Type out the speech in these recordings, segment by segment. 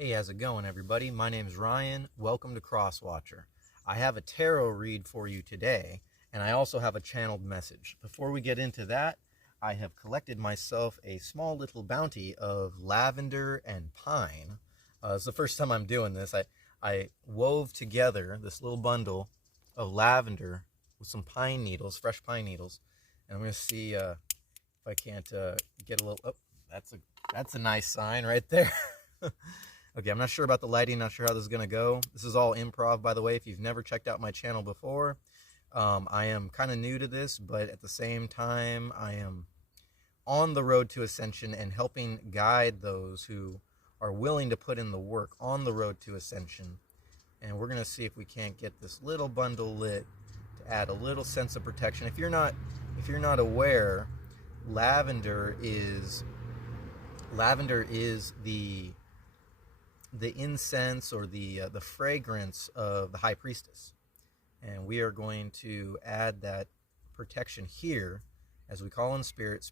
Hey, how's it going, everybody? My name is Ryan. Welcome to Crosswatcher. I have a tarot read for you today, and I also have a channeled message. Before we get into that, I have collected myself a small little bounty of lavender and pine. It's the first time I'm doing this. I wove together this little bundle of lavender with some pine needles, fresh pine needles, and I'm going to see if I can't get a little. Oh, that's a nice sign right there. Okay, I'm not sure about the lighting, not sure how this is going to go. This is all improv, by the way, if you've never checked out my channel before. I am kind of new to this, but at the same time, I am on the road to ascension and helping guide those who are willing to put in the work on the road to ascension. And we're going to see if we can't get this little bundle lit to add a little sense of protection. If you're not aware, lavender is the incense or the fragrance of the high priestess, and we are going to add that protection here as we call on spirit.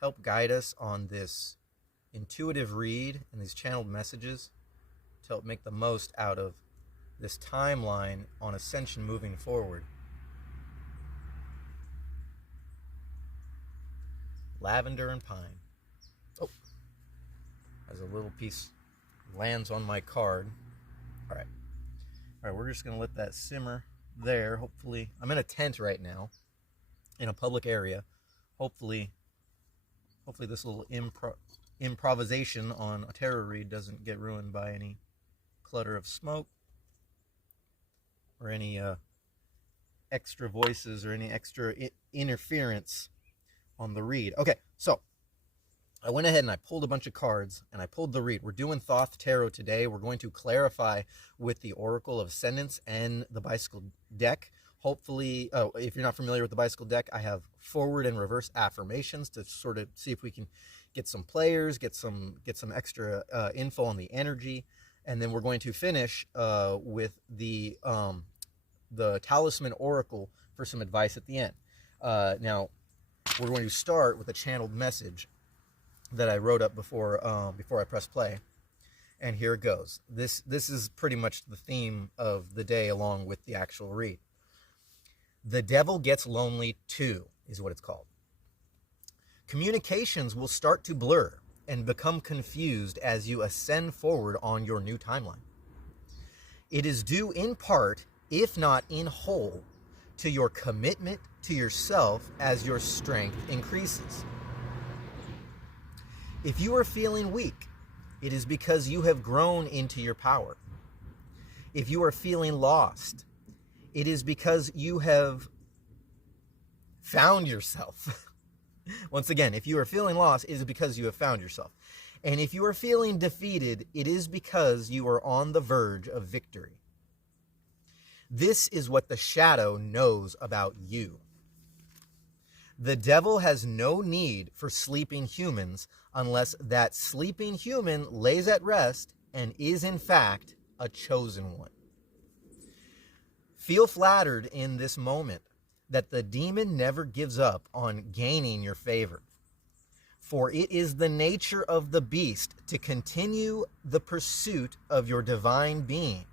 Help guide us on this intuitive read and these channeled messages to help make the most out of this timeline on ascension moving forward. Lavender and pine. Oh, as a little piece lands on my card. All right, we're just gonna let that simmer there. Hopefully, I'm in a tent right now in a public area. Hopefully this little improvisation on a tarot read doesn't get ruined by any clutter of smoke or any extra voices or any extra interference on the read. Okay, so I went ahead and I pulled a bunch of cards and I pulled the read. We're doing Thoth Tarot today. We're going to clarify with the Oracle of Ascendance and the Bicycle deck. Hopefully, if you're not familiar with the Bicycle deck, I have forward and reverse affirmations to sort of see if we can get some players, get some extra info on the energy. And then we're going to finish with the Talisman Oracle for some advice at the end. Now, we're going to start with a channeled message that I wrote up before I press play, and here it goes. This is pretty much the theme of the day along with the actual read. The devil gets lonely too is what it's called. Communications will start to blur and become confused as you ascend forward on your new timeline. It is due in part, if not in whole, to your commitment to yourself as your strength increases. If you are feeling weak, it is because you have grown into your power. If you are feeling lost, it is because you have found yourself. Once again, if you are feeling lost, it is because you have found yourself. And if you are feeling defeated, it is because you are on the verge of victory. This is what the shadow knows about you. The devil has no need for sleeping humans unless that sleeping human lays at rest and is in fact a chosen one. Feel flattered in this moment that the demon never gives up on gaining your favor, for it is the nature of the beast to continue the pursuit of your divine being,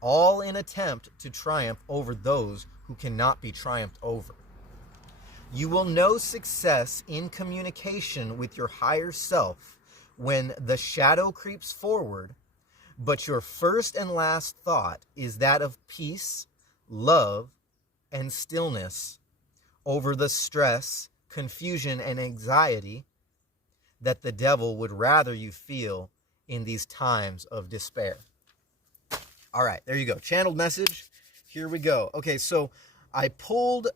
all in attempt to triumph over those who cannot be triumphed over. You will know success in communication with your higher self when the shadow creeps forward, but your first and last thought is that of peace, love, and stillness over the stress, confusion, and anxiety that the devil would rather you feel in these times of despair. All right, there you go. Channeled message. Here we go. Okay, so I pulled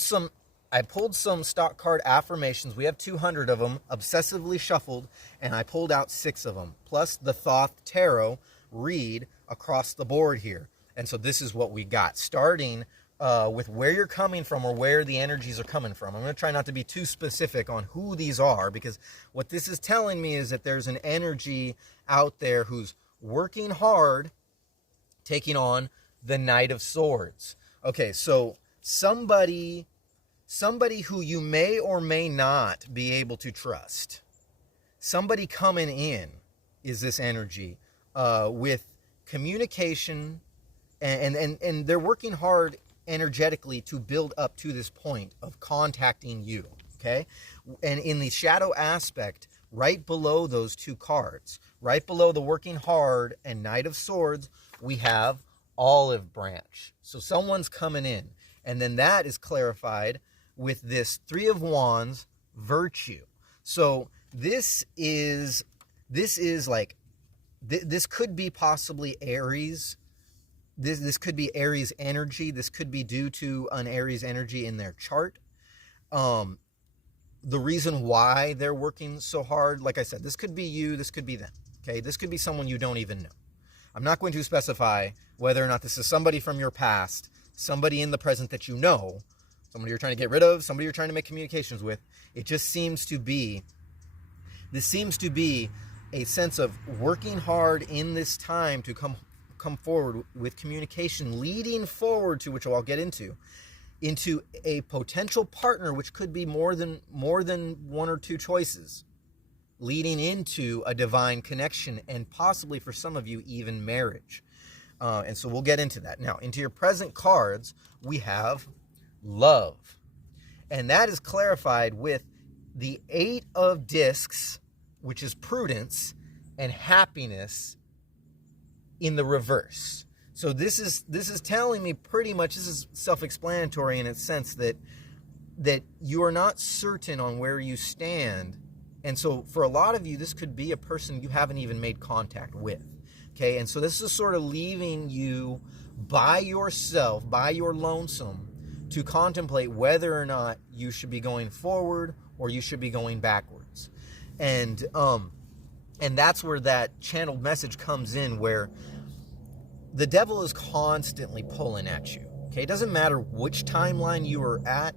some stock card affirmations. We have 200 of them, obsessively shuffled, and I pulled out 6 of them, plus the Thoth Tarot read across the board here. And so this is what we got, starting with where you're coming from or where the energies are coming from. I'm going to try not to be too specific on who these are, because what this is telling me is that there's an energy out there who's working hard, taking on the Knight of Swords. Okay, so somebody who you may or may not be able to trust. Somebody coming in is this energy with communication, and they're working hard energetically to build up to this point of contacting you, okay? And in the shadow aspect, right below those two cards, right below the working hard and Knight of Swords, we have olive branch. So someone's coming in. And then that is clarified with this Three of Wands, virtue. So this could be possibly Aries. This could be Aries energy. This could be due to an Aries energy in their chart. The reason why they're working so hard, like I said, this could be you, this could be them. Okay, this could be someone you don't even know. I'm not going to specify whether or not this is somebody from your past, somebody in the present that you know, somebody you're trying to get rid of, somebody you're trying to make communications with. It just seems to be, this seems to be a sense of working hard in this time to come forward with communication, leading forward to, which I'll get into a potential partner, which could be more than one or two choices, leading into a divine connection, and possibly for some of you even marriage. And so we'll get into that. Now, into your present cards, we have love, and that is clarified with the Eight of Discs, which is prudence, and happiness in the reverse. So this is telling me pretty much, this is self-explanatory in its sense that you are not certain on where you stand. And so for a lot of you, this could be a person you haven't even made contact with. Okay, and so this is sort of leaving you by yourself, by your lonesome, to contemplate whether or not you should be going forward or you should be going backwards. And that's where that channeled message comes in, where the devil is constantly pulling at you. Okay, it doesn't matter which timeline you are at,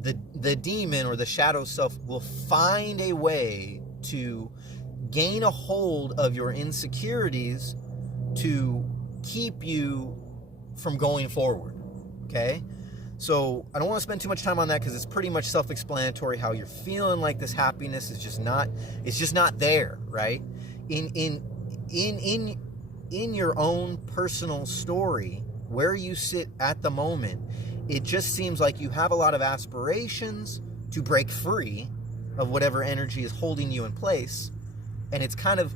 the demon or the shadow self will find a way to gain a hold of your insecurities to keep you from going forward. Okay, so I don't want to spend too much time on that, because it's pretty much self-explanatory how you're feeling like this happiness is just not, it's just not there, right? In your own personal story, where you sit at the moment, it just seems like you have a lot of aspirations to break free of whatever energy is holding you in place, and it's kind of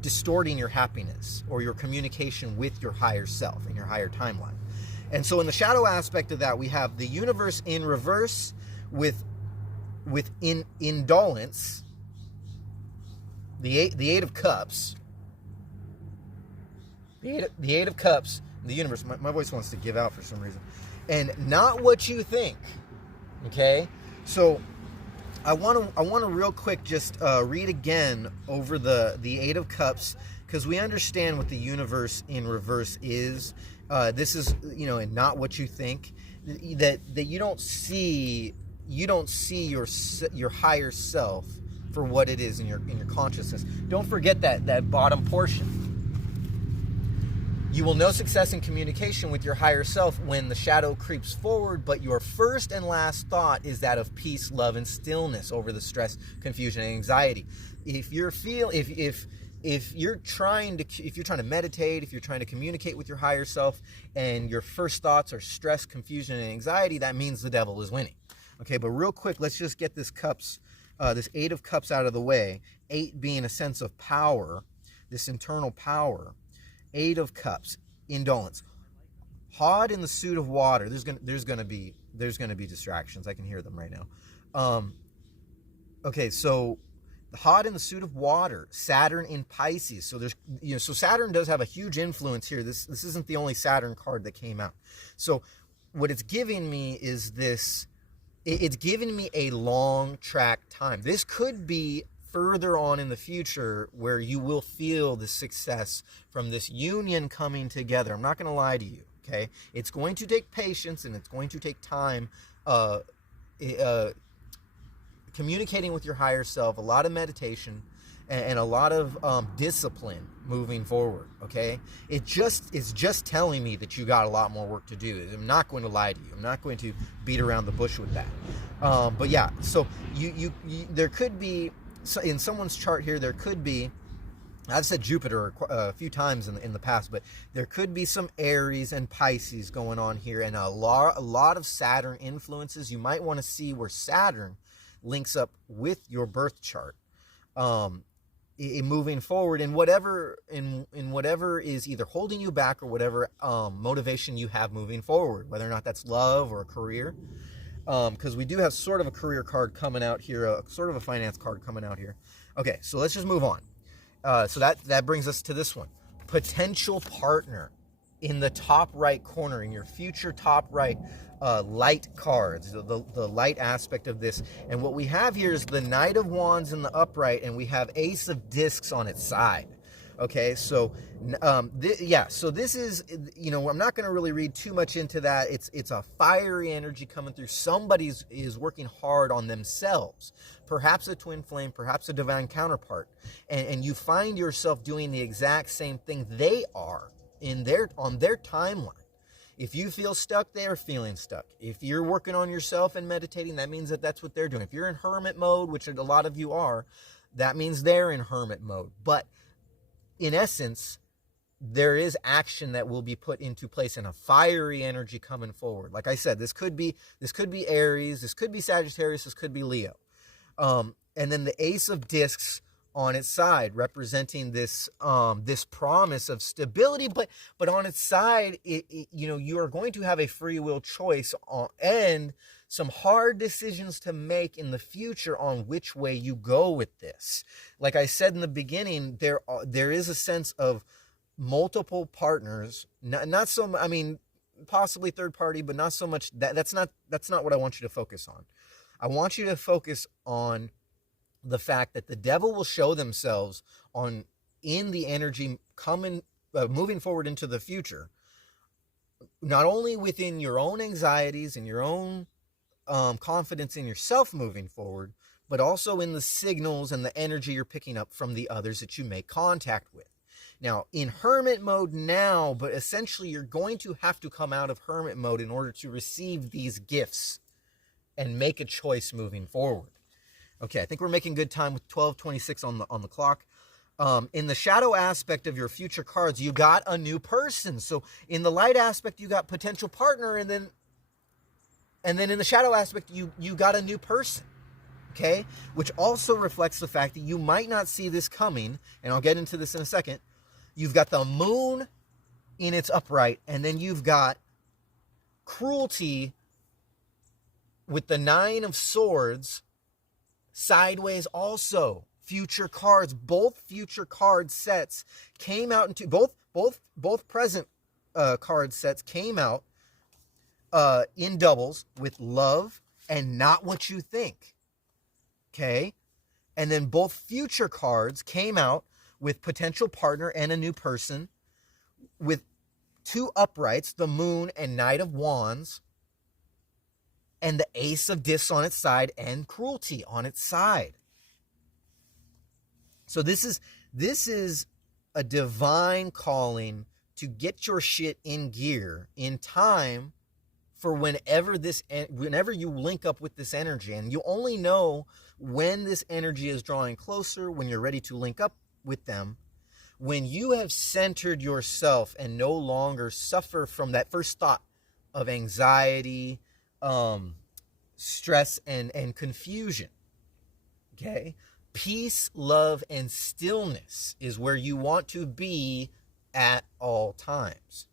distorting your happiness or your communication with your higher self and your higher timeline. And so in the shadow aspect of that, we have the universe in reverse with indolence, the Eight of Cups, the Eight of Cups, the universe. My voice wants to give out for some reason. And not what you think. Okay? So I want to real quick just read again over the Eight of Cups, because we understand what the universe in reverse is. This is, and not what you think. That you don't see your higher self for what it is in your consciousness. Don't forget that bottom portion. You will know success in communication with your higher self when the shadow creeps forward, but your first and last thought is that of peace, love, and stillness over the stress, confusion, and anxiety. If you're trying to meditate, if you're trying to communicate with your higher self, and your first thoughts are stress, confusion, and anxiety, that means the devil is winning. Okay, but real quick, let's just get this Eight of Cups out of the way. 8 being a sense of power, this internal power. Eight of Cups, indolence. Hod in the suit of water. There's gonna be distractions. I can hear them right now. Okay, so Hod in the suit of water. Saturn in Pisces. So so Saturn does have a huge influence here. This isn't the only Saturn card that came out. So what it's giving me is this. It's giving me a long track time. This could be further on in the future where you will feel the success from this union coming together. I'm not going to lie to you, okay? It's going to take patience, and it's going to take time communicating with your higher self, a lot of meditation, and a lot of discipline moving forward, okay? It's just telling me that you got a lot more work to do. I'm not going to lie to you. I'm not going to beat around the bush with that. But yeah, so you there could be, so in someone's chart here, there could be I've said Jupiter a few times in the past, but there could be some Aries and Pisces going on here, and a lot of Saturn influences. You might want to see where Saturn links up with your birth chart, moving forward in whatever is either holding you back or whatever motivation you have moving forward, whether or not that's love or a career. Because we do have sort of a career card coming out here, sort of a finance card coming out here. Okay, so let's just move on. So that brings us to this one. Potential partner in the top right corner, in your future top right, light cards, the light aspect of this. And what we have here is the Knight of Wands in the upright, and we have Ace of Discs on its side. Okay, so so this is, I'm not going to really read too much into that. It's a fiery energy coming through. Somebody is working hard on themselves, perhaps a twin flame, perhaps a divine counterpart, and you find yourself doing the exact same thing they are on their timeline. If you feel stuck, they are feeling stuck. If you're working on yourself and meditating, that means that's what they're doing. If you're in hermit mode, which a lot of you are, that means they're in hermit mode. But in essence, there is action that will be put into place and a fiery energy coming forward. Like I said, this could be Aries, this could be Sagittarius, this could be Leo. And then the Ace of Discs on its side, representing this promise of stability, but on its side, you are going to have a free will choice and some hard decisions to make in the future on which way you go with this. Like I said in the beginning, there is a sense of multiple partners, not so much, I mean, possibly third party, but not so much. That's not what I want you to focus on. I want you to focus on the fact that the devil will show themselves in the energy moving forward into the future, not only within your own anxieties and your own confidence in yourself moving forward, but also in the signals and the energy you're picking up from the others that you make contact with. Now, in hermit mode now, but essentially you're going to have to come out of hermit mode in order to receive these gifts and make a choice moving forward. Okay, I think we're making good time with 12:26 on the clock. In the shadow aspect of your future cards, you got a new person. So in the light aspect, you got potential partner, and then in the shadow aspect, you got a new person. Okay, which also reflects the fact that you might not see this coming, and I'll get into this in a second. You've got the moon in its upright, and then you've got cruelty with the 9 of Swords sideways also. Future cards, both future card sets came out into both present card sets came out in doubles with love and not what you think. Okay? And then both future cards came out with potential partner and a new person with 2 uprights, the moon and Knight of Wands, and the Ace of Discs on its side and cruelty on its side. So this is a divine calling to get your shit in gear in time for whenever you link up with this energy. And you only know when this energy is drawing closer, when you're ready to link up with them, when you have centered yourself and no longer suffer from that first thought of anxiety, stress, and confusion. Okay? Peace, love, and stillness is where you want to be at all times.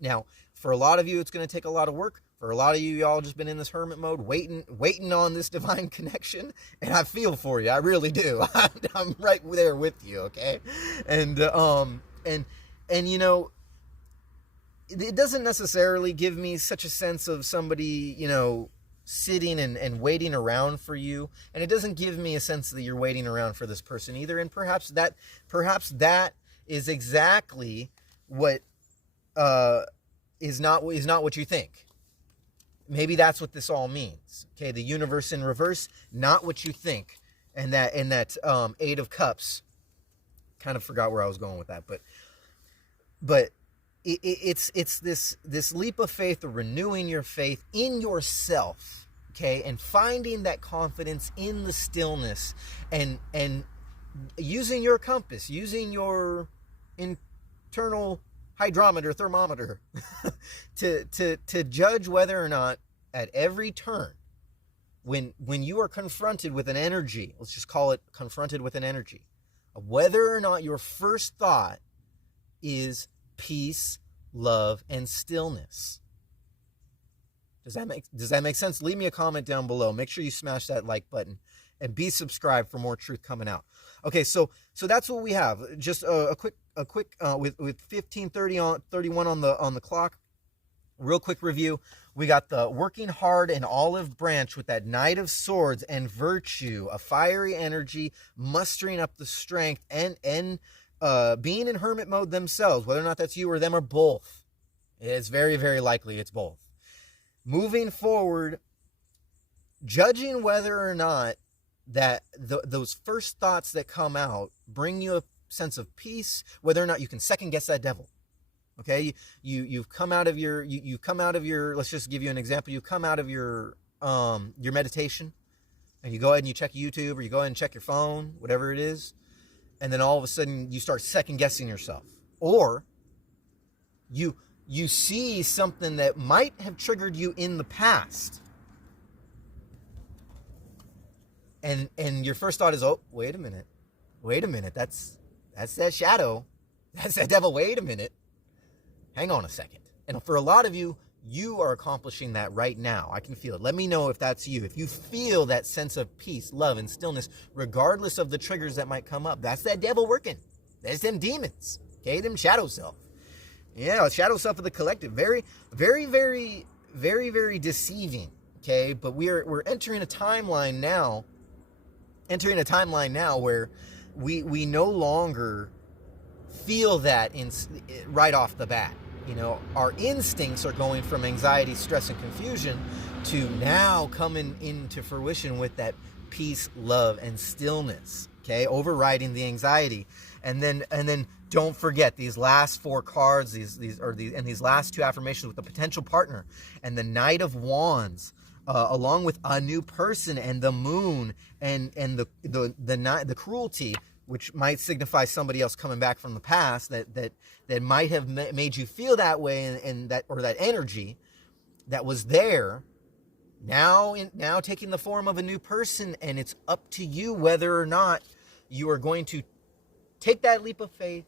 Now, for a lot of you, it's going to take a lot of work. For a lot of you, y'all just been in this hermit mode, waiting on this divine connection, and I feel for you. I really do. I'm right there with you, okay? And you know, it doesn't necessarily give me such a sense of somebody, sitting and waiting around for you, and it doesn't give me a sense that you're waiting around for this person either. And perhaps that is exactly what is not what you think. Maybe that's what this all means. Okay, the universe in reverse, not what you think. And that 8 of Cups, kind of forgot where I was going with that, but it's this leap of faith, or renewing your faith in yourself, okay, and finding that confidence in the stillness, and using your compass, using your internal hydrometer, thermometer, to judge whether or not at every turn, when you are confronted with an energy, let's just call it confronted with an energy, whether or not your first thought is peace, love, and stillness. Does that make sense? Leave me a comment down below. Make sure you smash that like button and be subscribed for more truth coming out. Okay, so that's what we have. Just a quick with 15:31 on the clock. Real quick review. We got the working hard and olive branch with that Knight of Swords and virtue, a fiery energy, mustering up the strength, and being in hermit mode themselves, whether or not that's you or them or both. It's very, very likely it's both. Moving forward, judging whether or not that those first thoughts that come out bring you a sense of peace, whether or not you can second guess that devil. Okay, you've come out of your let's just give you an example. You come out of your meditation, and you go ahead and you check YouTube, or you go ahead and check your phone, whatever it is, and then all of a sudden you start second guessing yourself, or you see something that might have triggered you in the past, and your first thought is, oh, wait a minute, that's that shadow, that's that devil. Wait a minute. Hang on a second. And for a lot of you, you are accomplishing that right now. I can feel it. Let me know if that's you. If you feel that sense of peace, love, and stillness, regardless of the triggers that might come up, that's that devil working. That's them demons. Okay, them shadow self. Yeah, shadow self of the collective. Very, very, very, very, very deceiving. Okay, but we're entering a timeline now. Where we no longer feel that right off the bat. You know, our instincts are going from anxiety, stress, and confusion to now coming into fruition with that peace, love, and stillness. Okay, overriding the anxiety, and then don't forget these last four cards, these last two affirmations with the potential partner and the Knight of Wands, along with a new person and the Moon and the cruelty, which might signify somebody else coming back from the past that might have made you feel that way, and that energy that was there now taking the form of a new person, and it's up to you whether or not you are going to take that leap of faith,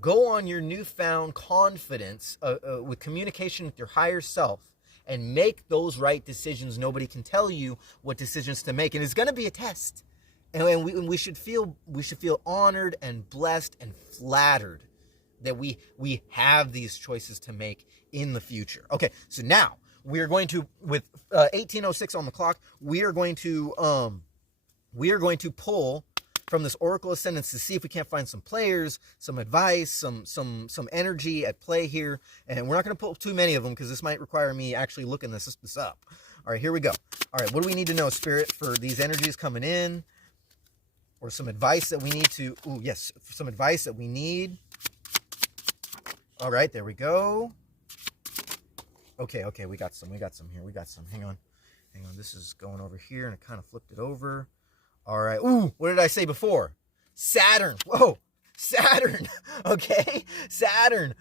go on your newfound confidence with communication with your higher self, and make those right decisions. Nobody can tell you what decisions to make, and it's going to be a test. And we should feel honored and blessed and flattered that we have these choices to make in the future. Okay, so now we are going to, with 18:06 on the clock, we are going to pull from this Oracle Ascendance to see if we can't find some players, some advice, some energy at play here. And we're not going to pull too many of them because this might require me actually looking this up. All right, here we go. All right, what do we need to know, Spirit, for these energies coming in? Or some advice that we need to, some advice that we need. All right, there we go. Okay, we got some here. Hang on. This is going over here, and I kind of flipped it over. All right. Ooh, what did I say before? Saturn. Whoa, Saturn. Okay, Saturn.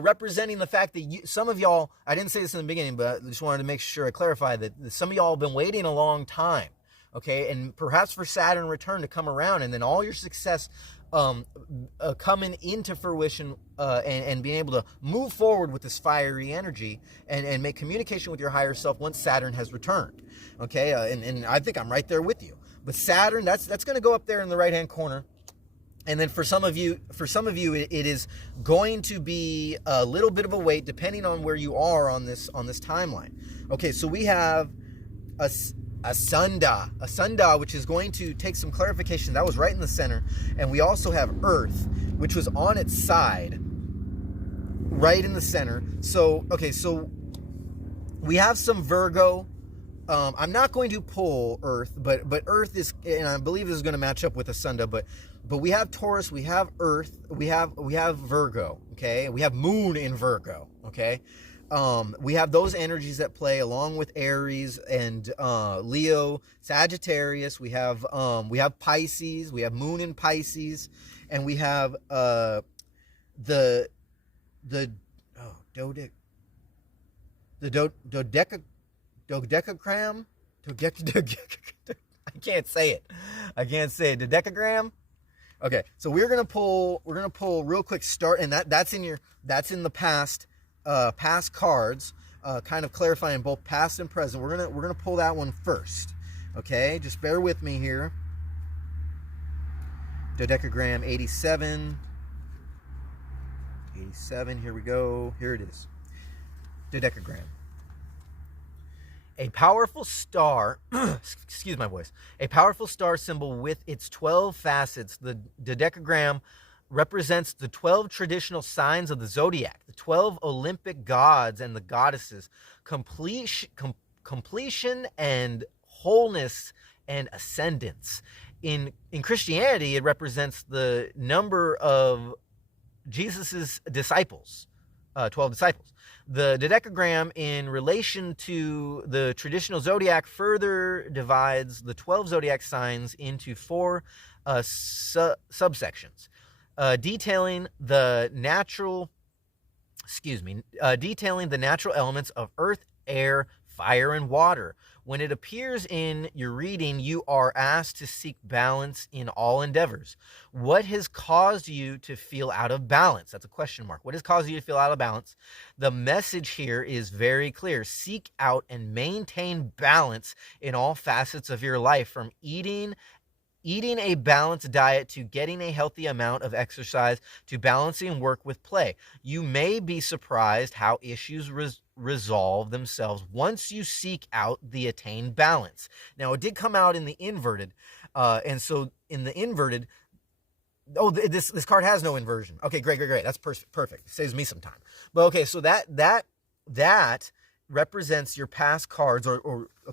Representing the fact that some of y'all, I didn't say this in the beginning, but I just wanted to make sure I clarify that some of y'all have been waiting a long time. Okay, and perhaps for Saturn return to come around, and then all your success coming into fruition, and being able to move forward with this fiery energy and make communication with your higher self once Saturn has returned. Okay, and I think I'm right there with you. But Saturn, that's going to go up there in the right-hand corner. And then for some of you, it is going to be a little bit of a wait depending on where you are on this timeline. Okay, so we have a Sunda, which is going to take some clarification. That was right in the center. And we also have Earth, which was on its side, right in the center. So, okay, so we have some Virgo. I'm not going to pull Earth, but Earth is, and I believe this is going to match up with a Sunda, but we have Taurus, we have Earth, we have Virgo, okay? We have Moon in Virgo, okay? we have those energies at play along with Aries and Leo, Sagittarius. We have Pisces. We have Moon in Pisces, and we have the dodecagram. I can't say it. Dodecagram. Okay, so we're gonna pull real quick. That's in the past cards, kind of clarifying both past and present. We're gonna pull that one first. Okay, just bear with me here. Dodecagram 87. Here we go. Here it is. Dodecagram. A powerful star, excuse my voice, a powerful star symbol with its 12 facets. The dodecagram represents the 12 traditional signs of the zodiac, the 12 Olympic gods and the goddesses, completion and wholeness and ascendance. In Christianity, it represents the number of Jesus's disciples, 12 disciples. The dodecagram, in relation to the traditional zodiac, further divides the 12 zodiac signs into 4 subsections, detailing the natural elements of earth, air, fire, and water. When it appears in your reading, you are asked to seek balance in all endeavors. What has caused you to feel out of balance? That's a question mark. What has caused you to feel out of balance? The message here is very clear. Seek out and maintain balance in all facets of your life, from eating a balanced diet to getting a healthy amount of exercise to balancing work with play. You may be surprised how issues resolve themselves once you seek out the attained balance. Now, it did come out in the inverted, and so in the inverted, this card has no inversion. Okay, great. That's perfect. It saves me some time. But okay, so that represents your past cards,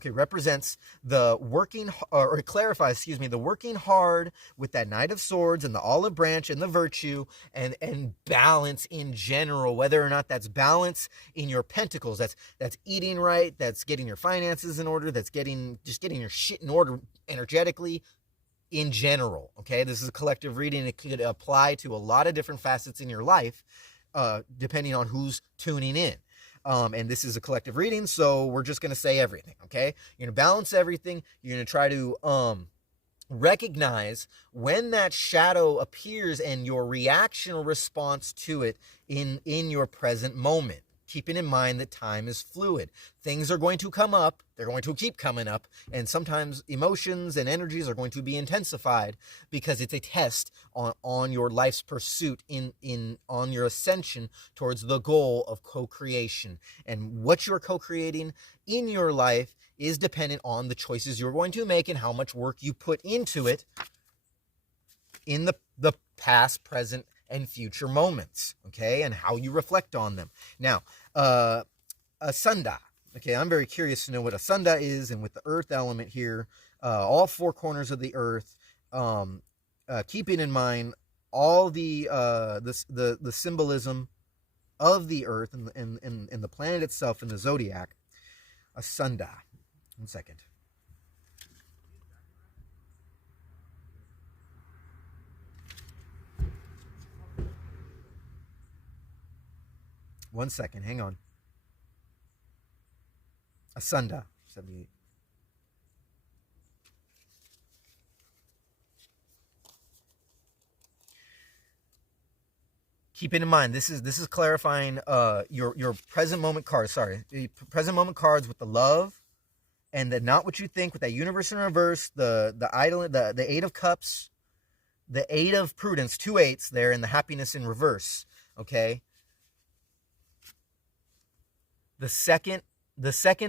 represents the working, or clarifies, the working hard with that Knight of Swords and the olive branch and the virtue and balance in general, whether or not that's balance in your pentacles, that's eating right, that's getting your finances in order, that's getting your shit in order energetically in general. Okay, this is a collective reading. It could apply to a lot of different facets in your life, depending on who's tuning in. And this is a collective reading, so we're just going to say everything, okay? You're going to balance everything. You're going to try to recognize when that shadow appears and your reaction or response to it in your present moment. Keeping in mind that time is fluid. Things are going to come up. They're going to keep coming up. And sometimes emotions and energies are going to be intensified because it's a test on your life's pursuit on your ascension towards the goal of co-creation. And what you're co-creating in your life is dependent on the choices you're going to make and how much work you put into it in the past, present, and future moments, okay, and how you reflect on them. Now, Asunda, okay, I'm very curious to know what Asunda is, and with the earth element here, all 4 corners of the earth, keeping in mind all the symbolism of the earth and the planet itself and the zodiac. Asunda. 1 second. One second, hang on. Asunda, 78. Keeping in mind, this is clarifying your present moment cards. Sorry, the present moment cards with the love and the not what you think, with that universe in reverse, the idol, the 8 of cups, the 8 of prudence, 2 8s there, and the happiness in reverse. Okay. The second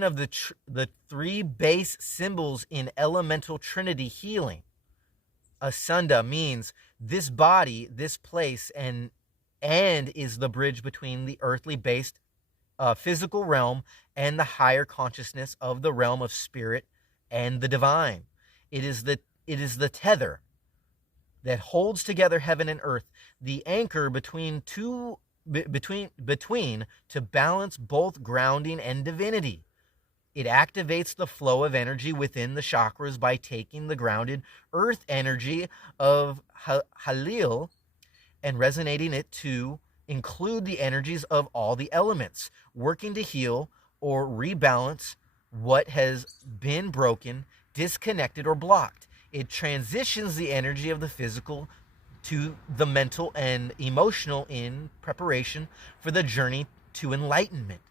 of the 3 base symbols in elemental trinity healing. Asunda means this body, this place, and is the bridge between the earthly based physical realm and the higher consciousness of the realm of spirit and the divine. It is the tether that holds together heaven and earth, the anchor between two between to balance both grounding and divinity. It activates the flow of energy within the chakras by taking the grounded earth energy of Halil and resonating it to include the energies of all the elements, working to heal or rebalance what has been broken, disconnected, or blocked. It transitions the energy of the physical to the mental and emotional in preparation for the journey to enlightenment.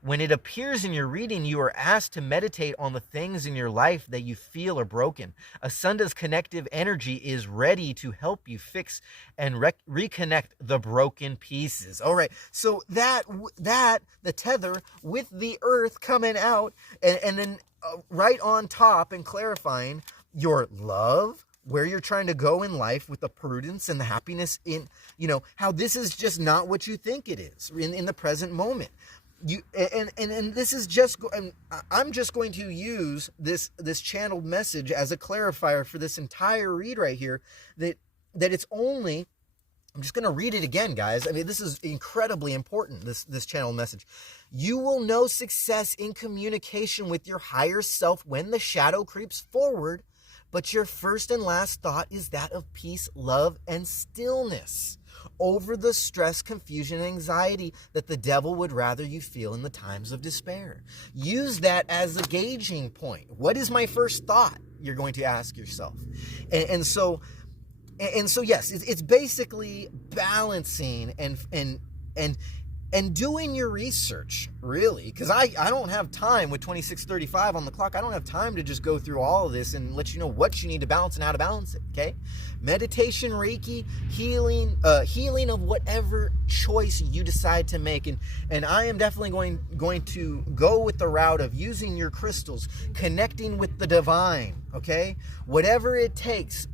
When it appears in your reading, you are asked to meditate on the things in your life that you feel are broken. Asunda's connective energy is ready to help you fix and reconnect the broken pieces. All right, so that the tether with the earth coming out, and then right on top and clarifying your love, where you're trying to go in life with the prudence and the happiness in, how this is just not what you think it is in the present moment. And this is just, I'm just going to use this channeled message as a clarifier for this entire read right here, that it's only, I'm just going to read it again, guys. I mean, this is incredibly important, this channeled message. You will know success in communication with your higher self when the shadow creeps forward, but your first and last thought is that of peace, love, and stillness over the stress, confusion, and anxiety that the devil would rather you feel in the times of despair. Use that as a gauging point. What is my first thought? You're going to ask yourself. And so yes, it's basically balancing and doing your research, really, because I don't have time with 26:35 on the clock. I don't have time to just go through all of this and let you know what you need to balance and how to balance it, okay? Meditation, Reiki, healing of whatever choice you decide to make. And I am definitely going to go with the route of using your crystals, connecting with the divine, okay? Whatever it takes,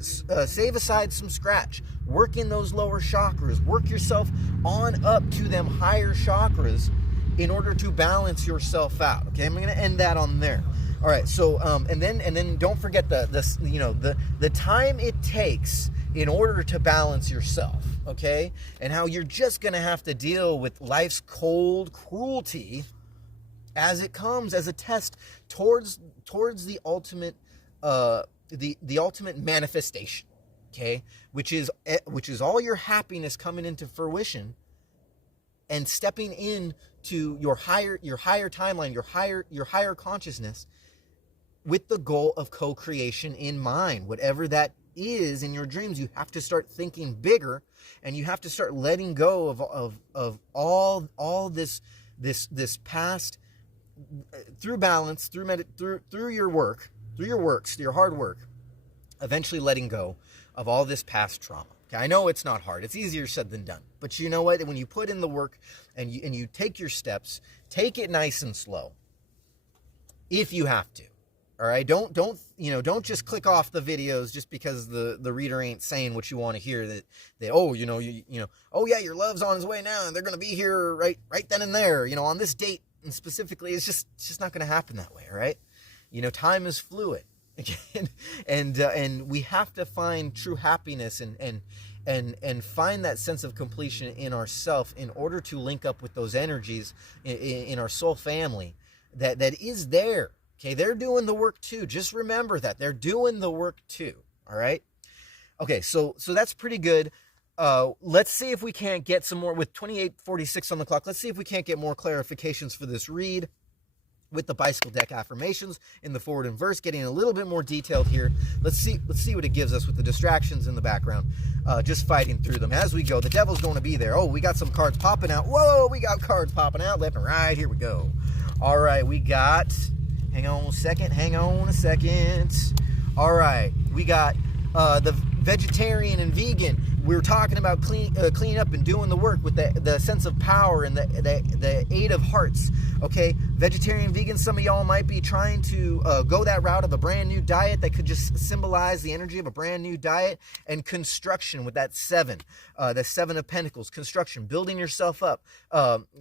save aside some scratch, work in those lower chakras, work yourself on up to them higher chakras in order to balance yourself out, okay? I'm going to end that on there. All right, so and then don't forget the time it takes in order to balance yourself, okay? And how you're just gonna have to deal with life's cold cruelty as it comes as a test towards the ultimate the ultimate manifestation, okay? Which is all your happiness coming into fruition and stepping into your higher timeline, your higher consciousness, with the goal of co-creation in mind. Whatever that is in your dreams, you have to start thinking bigger, and you have to start letting go of all this past, through balance, through your works, through your hard work, eventually letting go of all this past trauma. Okay, I know it's not hard. It's easier said than done. But you know what? When you put in the work and you take your steps, take it nice and slow, if you have to. All right, don't just click off the videos just because the reader ain't saying what you want to hear. That oh yeah, your love's on his way now, and they're gonna be here right then and there, on this date, and specifically, it's just not gonna happen that way. All right, time is fluid, and we have to find true happiness and find that sense of completion in ourself in order to link up with those energies in our soul family that is there. Okay, they're doing the work too. Just remember that. They're doing the work too. All right? Okay, so that's pretty good. Let's see if we can't get some more, with 28:46 on the clock, let's see if we can't get more clarifications for this read with the bicycle deck affirmations in the forward and verse, getting a little bit more detailed here. Let's see what it gives us with the distractions in the background, just fighting through them as we go. The devil's going to be there. Oh, we got some cards popping out. Whoa, we got cards popping out left and right. Here we go. All right, we got... Hang on a second. All right, we got the vegetarian and vegan. We were talking about cleaning up and doing the work with the sense of power and the 8 of hearts. Okay, vegetarian, vegan, some of y'all might be trying to go that route of a brand new diet that could just symbolize the energy of a brand new diet. And construction with that 7, the 7 of Pentacles, construction, building yourself up,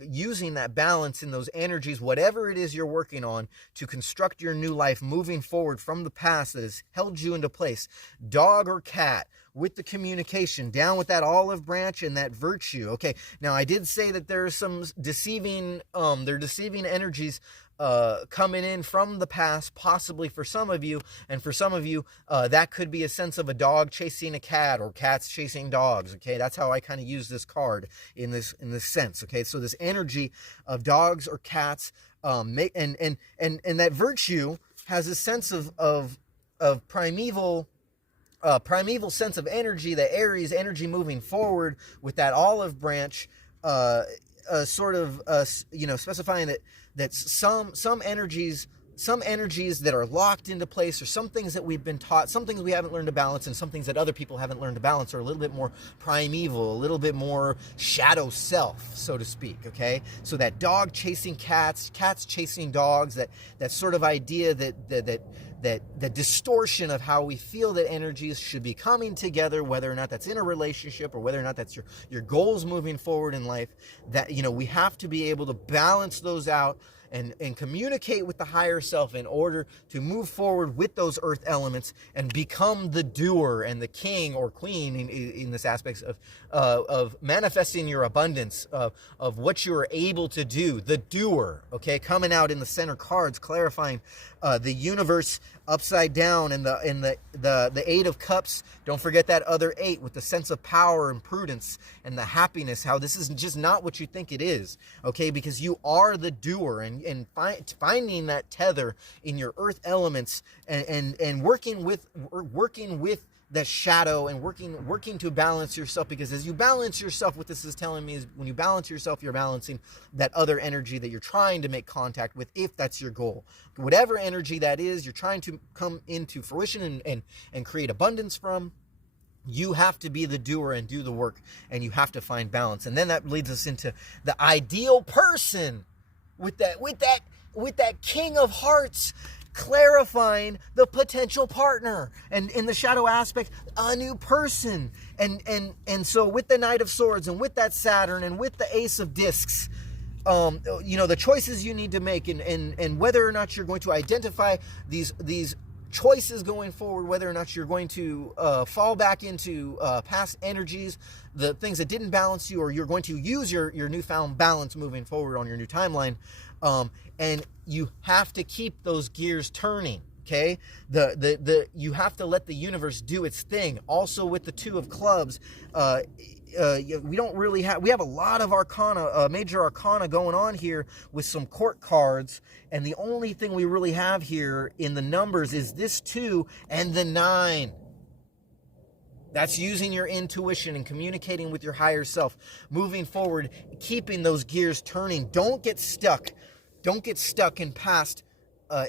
using that balance in those energies, whatever it is you're working on to construct your new life, moving forward from the past that has held you into place. Dog or cat, with the communication, down with that olive branch and that virtue. Okay, now I did say that there's some deceiving energies coming in from the past, possibly for some of you, and for some of you that could be a sense of a dog chasing a cat or cats chasing dogs. Okay, that's how I kind of use this card in this sense. Okay, so this energy of dogs or cats, and that virtue has a sense of primeval sense of energy, the Aries energy moving forward with that olive branch, specifying that some energies that are locked into place, or some things that we've been taught, some things we haven't learned to balance, and some things that other people haven't learned to balance are a little bit more primeval, a little bit more shadow self, so to speak. Okay, so that dog chasing cats chasing dogs, that sort of idea that distortion of how we feel that energies should be coming together, whether or not that's in a relationship or whether or not that's your goals moving forward in life, that, we have to be able to balance those out and communicate with the higher self in order to move forward with those earth elements and become the doer and the king or queen in this aspect of manifesting your abundance of what you are able to do, the doer. Okay, coming out in the center cards, clarifying the universe upside down, and the 8 of cups. Don't forget that other 8 with the sense of power and prudence and the happiness, how this is just not what you think it is. Okay, because you are the doer, and finding that tether in your earth elements, and working with the shadow, and working to balance yourself, because as you balance yourself, what this is telling me is when you balance yourself, you're balancing that other energy that you're trying to make contact with, if that's your goal. Whatever energy that is, you're trying to come into fruition and create abundance from. You have to be the doer and do the work, and you have to find balance. And then that leads us into the ideal person with that King of Hearts, clarifying the potential partner, and in the shadow aspect, a new person. And so with the Knight of Swords, and with that Saturn, and with the Ace of Discs, the choices you need to make, and whether or not you're going to identify these choices going forward, whether or not you're going to fall back into past energies, the things that didn't balance you, or you're going to use your newfound balance moving forward on your new timeline. And you have to keep those gears turning. Okay, you have to let the universe do its thing. Also, with the 2 of clubs, we have a lot of arcana, major arcana going on here with some court cards, and the only thing we really have here in the numbers is this 2 and the 9. That's using your intuition and communicating with your higher self, moving forward, keeping those gears turning. Don't get stuck in past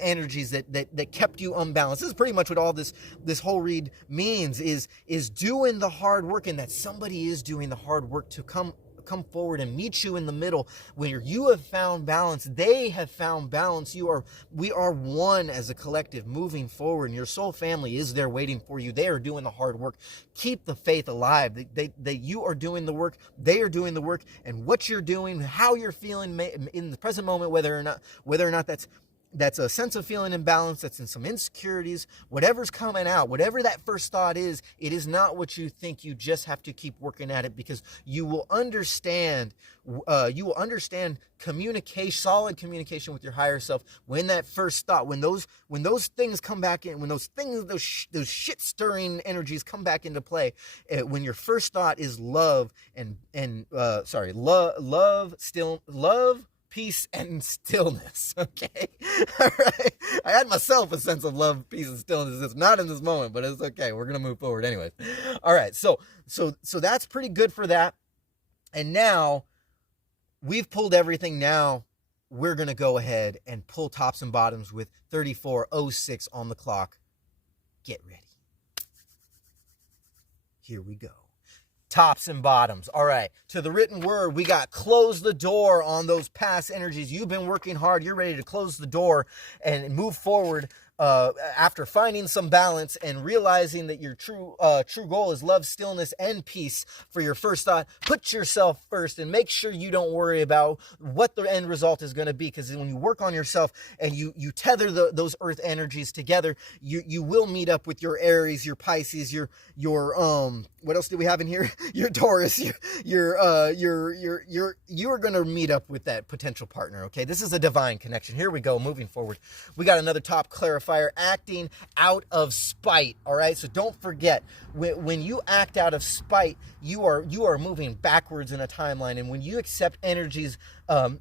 energies that kept you unbalanced. This is pretty much what all this whole read means, is doing the hard work, and that somebody is doing the hard work to come forward and meet you in the middle. When you have found balance, they have found balance. We are one as a collective moving forward, and your soul family is there waiting for you. They are doing the hard work. Keep the faith alive. You are doing the work. They are doing the work, and what you're doing, how you're feeling in the present moment, whether or not that's a sense of feeling imbalance, that's in some insecurities, whatever's coming out, whatever that first thought is, it is not what you think. You just have to keep working at it, because you will understand communication, solid communication with your higher self, when that first thought, when those things come back in, when those shit stirring energies come back into play, when your first thought is love love, peace, and stillness. Okay, all right. I had myself a sense of love, peace, and stillness. It's not in this moment, but it's okay. We're gonna move forward anyways. All right. So that's pretty good for that. And now we've pulled everything. Now we're gonna go ahead and pull tops and bottoms with 3406 on the clock. Get ready. Here we go. Tops and bottoms. All right. To the written word, we got close the door on those past energies. You've been working hard. You're ready to close the door and move forward after finding some balance and realizing that your true goal is love, stillness, and peace for your first thought, put yourself first and make sure you don't worry about what the end result is going to be. Because when you work on yourself and you tether those earth energies together, you will meet up with your Aries, your Pisces, your what else do we have in here? Your Taurus, you are going to meet up with that potential partner. Okay, this is a divine connection. Here we go. Moving forward, we got another top clarifier: acting out of spite. All right, so don't forget, when you act out of spite, you are moving backwards in a timeline. And when you accept energies, when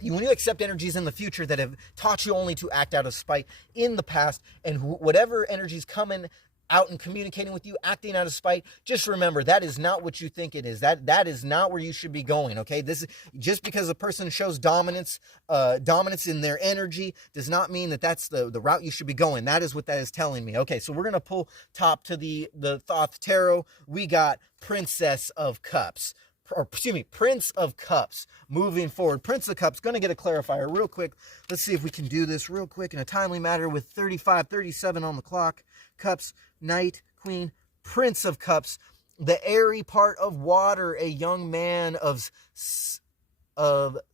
you accept energies in the future that have taught you only to act out of spite in the past, and whatever energies coming out and communicating with you, acting out of spite, just remember that is not what you think it is. That is not where you should be going. Okay, this is just because a person shows dominance in their energy does not mean that that's the route you should be going. That is what that is telling me. Okay, so we're gonna pull top to the Thoth Tarot. We got Princess of Cups. Or excuse me, Prince of Cups. Moving forward, Prince of Cups, going to get a clarifier real quick. Let's see if we can do this real quick in a timely manner with 37 on the clock. Cups, Knight, Queen, Prince of Cups, the airy part of water, a young man of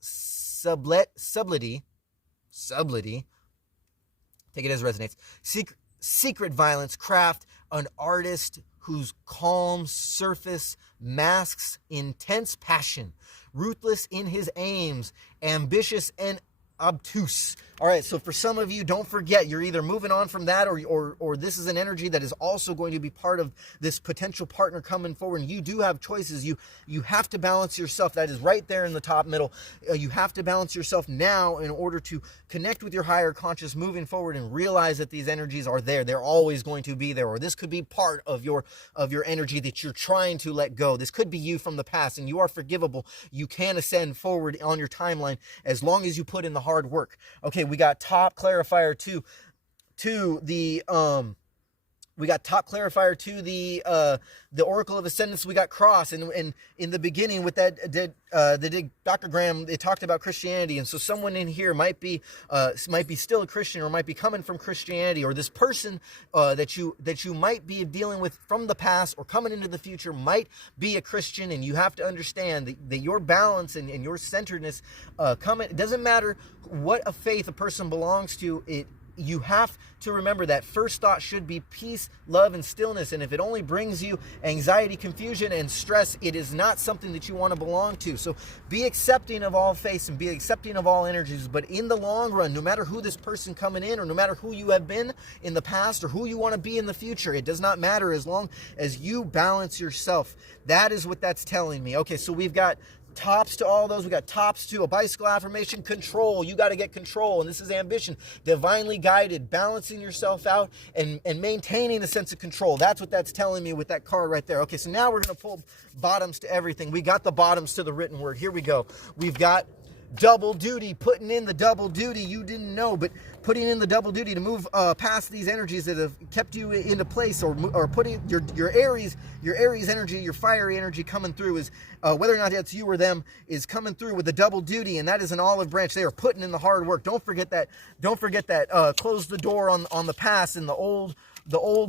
subtlety, take it as resonates, secret violence, craft, an artist whose calm surface masks intense passion, ruthless in his aims, ambitious and obtuse. All right, so for some of you, don't forget, you're either moving on from that or this is an energy that is also going to be part of this potential partner coming forward. And you do have choices. You have to balance yourself. That is right there in the top middle. You have to balance yourself now in order to connect with your higher conscious moving forward and realize that these energies are there. They're always going to be there. Or this could be part of your energy that you're trying to let go. This could be you from the past, and you are forgivable. You can ascend forward on your timeline as long as you put in the hard work. Okay, we got top clarifier to the the Oracle of Ascendance. We got cross, and in the beginning with that Dr. Graham, they talked about Christianity, and so someone in here might be still a Christian, or might be coming from Christianity, or this person that you might be dealing with from the past or coming into the future might be a Christian. And you have to understand that your balance and your centeredness it doesn't matter what a faith a person belongs to. You have to remember that first thought should be peace, love, and stillness. And if it only brings you anxiety, confusion, and stress, it is not something that you want to belong to. So be accepting of all faiths and be accepting of all energies. But in the long run, no matter who this person coming in, or no matter who you have been in the past, or who you want to be in the future, it does not matter as long as you balance yourself. That is what that's telling me. Okay, so we've got tops to all those. We got tops to a bicycle affirmation: control. You got to get control, and this is ambition, divinely guided, balancing yourself out and maintaining a sense of control. That's what that's telling me with that card right there. Okay, so now we're going to pull bottoms to everything. We got the bottoms to the written word. Here we go. We've got double duty, putting in the double duty. You didn't know, but putting in the double duty to move past these energies that have kept you into place, or putting your Aries energy, your fiery energy coming through is whether or not that's you or them, is coming through with the double duty, and that is an olive branch. They are putting in the hard work. Don't forget that. Close the door on the past and the old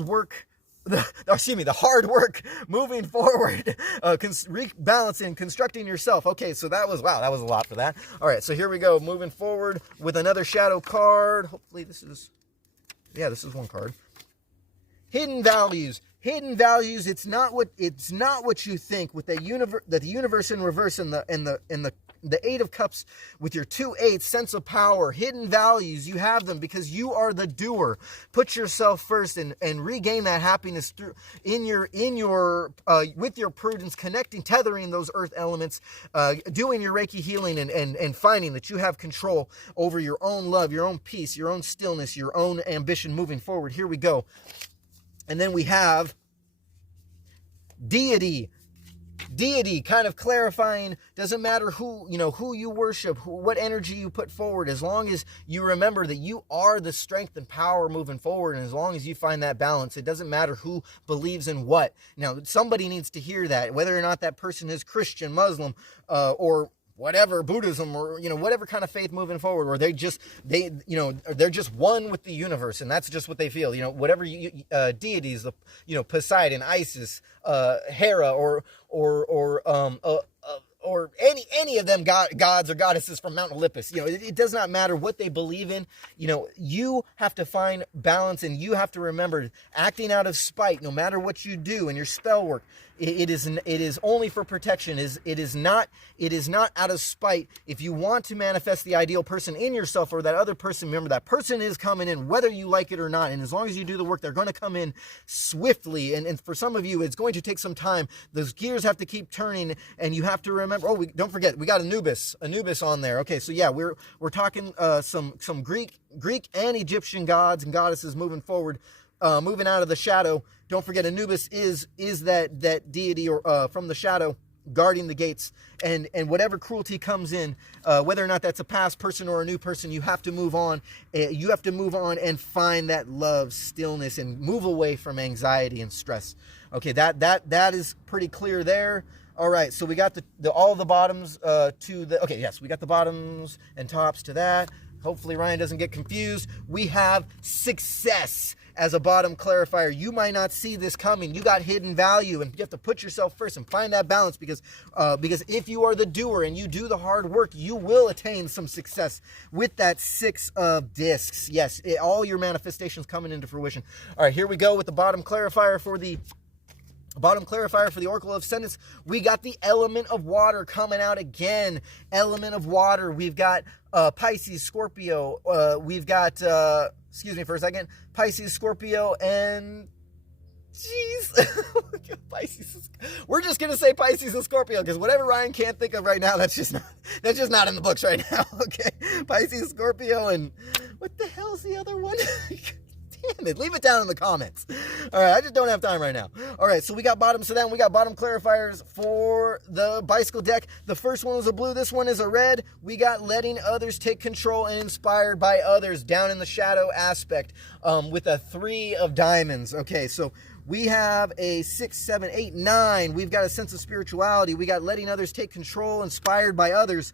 work. The hard work moving forward, rebalancing, constructing yourself. Okay, so that was a lot for that. All right, so here we go, moving forward with another shadow card. Hopefully this is one card. Hidden values. It's not what you think. With the universe in reverse and the Eight of Cups with your 2/8 sense of power, hidden values, you have them because you are the doer. Put yourself first and regain that happiness through with your prudence, tethering those earth elements, doing your Reiki healing and finding that you have control over your own love, your own peace, your own stillness, your own ambition moving forward. Here we go. And then we have deity, kind of clarifying, doesn't matter who you worship, what energy you put forward, as long as you remember that you are the strength and power moving forward, and as long as you find that balance, it doesn't matter who believes in what. Now, somebody needs to hear that, whether or not that person is Christian, Muslim, or whatever, Buddhism, or whatever kind of faith moving forward, or they're just one with the universe, and that's just what they feel. Whatever deities, Poseidon, Isis, Hera, or any of them gods or goddesses from Mount Olympus. It does not matter what they believe in. You have to find balance, and you have to remember, acting out of spite, no matter what you do in your spell work, it is only for protection. It is not out of spite. If you want to manifest the ideal person in yourself, or that other person, remember, that person is coming in whether you like it or not. And as long as you do the work, they're going to come in swiftly. And for some of you, it's going to take some time. Those gears have to keep turning, and you have to remember. Don't forget, we got Anubis on there. Okay, so yeah, we're talking some Greek and Egyptian gods and goddesses moving forward, moving out of the shadow. Don't forget, Anubis is that deity or from the shadow, guarding the gates, and whatever cruelty comes in, whether or not that's a past person or a new person, you have to move on. You have to move on and find that love, stillness, and move away from anxiety and stress. Okay, that is pretty clear there. All right, so we got all the bottoms to the. Okay, yes, we got the bottoms and tops to that. Hopefully Ryan doesn't get confused. We have success as a bottom clarifier. You might not see this coming. You got hidden value, and you have to put yourself first and find that balance, because if you are the doer and you do the hard work, you will attain some success with that 6 of discs. Yes, all your manifestations coming into fruition. All right, here we go with the bottom clarifier for the Oracle of Ascendance. We got the element of water coming out again. Element of water. We've got Pisces, Scorpio. We've got, excuse me for a second, Pisces, Scorpio, and Pisces. We're just gonna say Pisces and Scorpio, because whatever Ryan can't think of right now, that's just not in the books right now. Okay, Pisces, Scorpio, and what the hell's the other one? Damn it, leave it down in the comments. All right, I just don't have time right now. All right, so we got bottom. So then we got bottom clarifiers for the bicycle deck. The first one was a blue. This one is a red. We got letting others take control and inspired by others, down in the shadow aspect, with a 3 of diamonds. Okay, so we have a 6, 7, 8, 9. We've got a sense of spirituality. We got letting others take control, inspired by others.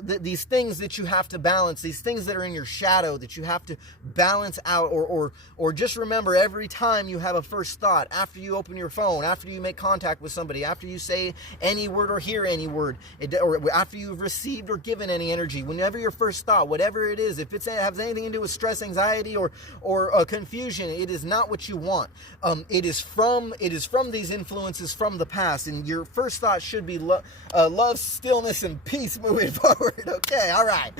These things that you have to balance, these things that are in your shadow that you have to balance out, or just remember, every time you have a first thought, after you open your phone, after you make contact with somebody, after you say any word or hear any word, or after you've received or given any energy, whenever your first thought, whatever it is, if it has anything to do with stress, anxiety, or confusion, it is not what you want. It is from these influences from the past, and your first thought should be love, stillness, and peace moving forward. Okay, all right.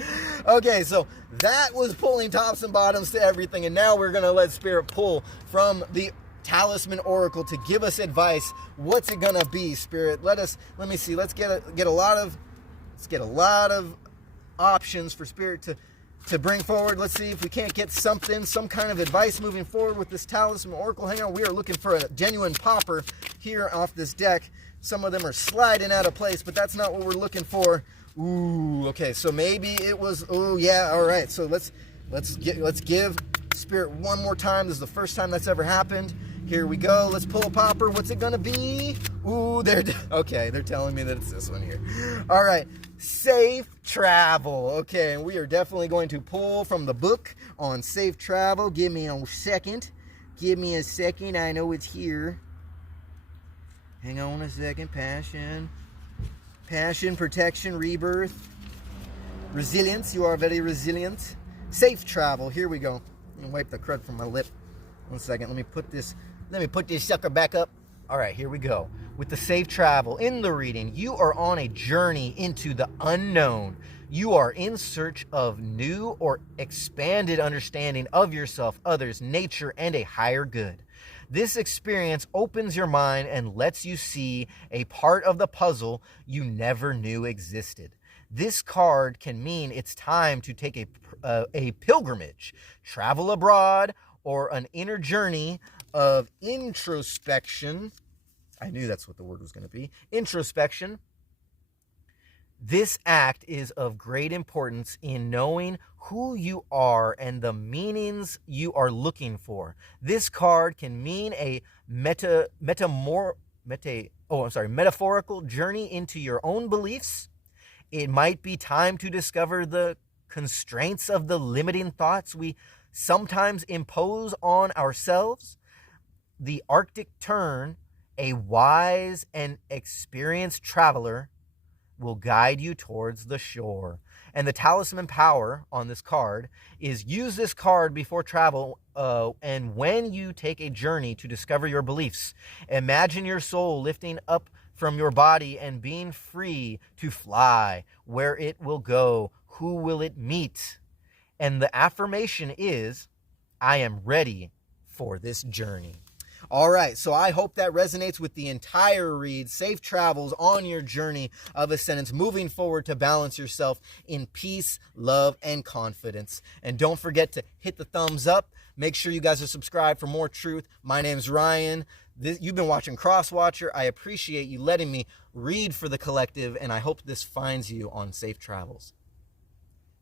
Okay, so that was pulling tops and bottoms to everything, and now we're going to let Spirit pull from the Talisman Oracle to give us advice. What's it going to be, Spirit? Let me see. Let's get a lot of options for Spirit to bring forward. Let's see if we can't get some kind of advice moving forward with this Talisman Oracle. Hang on, we are looking for a genuine popper here off this deck. Some of them are sliding out of place, but that's not what we're looking for. Ooh, okay, so maybe it was, oh yeah, all right, so let's give Spirit one more time. This is the first time that's ever happened. Here we go, let's pull a popper. What's it gonna be? Ooh, they're telling me that it's this one here. All right, safe travel. Okay, and we are definitely going to pull from the book on safe travel. Give me a second, I know it's here. Hang on a second. Passion, protection, rebirth, resilience. You are very resilient. Safe travel. Here we go. I'm gonna wipe the crud from my lip. 1 second. Let me put this sucker back up. All right, here we go. With the safe travel in the reading, you are on a journey into the unknown. You are in search of new or expanded understanding of yourself, others, nature, and a higher good. This experience opens your mind and lets you see a part of the puzzle you never knew existed. This card can mean it's time to take a pilgrimage, travel abroad, or an inner journey of introspection. I knew that's what the word was going to be. Introspection. This act is of great importance in knowing who you are and the meanings you are looking for. This card can mean a metaphorical journey into your own beliefs It might be time to discover the constraints of the limiting thoughts we sometimes impose on ourselves. The Arctic Tern, a wise and experienced traveler, will guide you towards the shore. And the talisman power on this card is use this card before travel and when you take a journey to discover your beliefs. Imagine your soul lifting up from your body and being free to fly. Where it will go, who will it meet? And the affirmation is, I am ready for this journey. All right, so I hope that resonates with the entire read. Safe travels on your journey of ascendance, moving forward to balance yourself in peace, love, and confidence. And don't forget to hit the thumbs up. Make sure you guys are subscribed for more truth. My name's Ryan. You've been watching Crosswatcher. I appreciate you letting me read for the collective, and I hope this finds you on safe travels.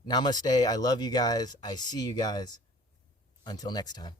Namaste. I love you guys. I see you guys. Until next time.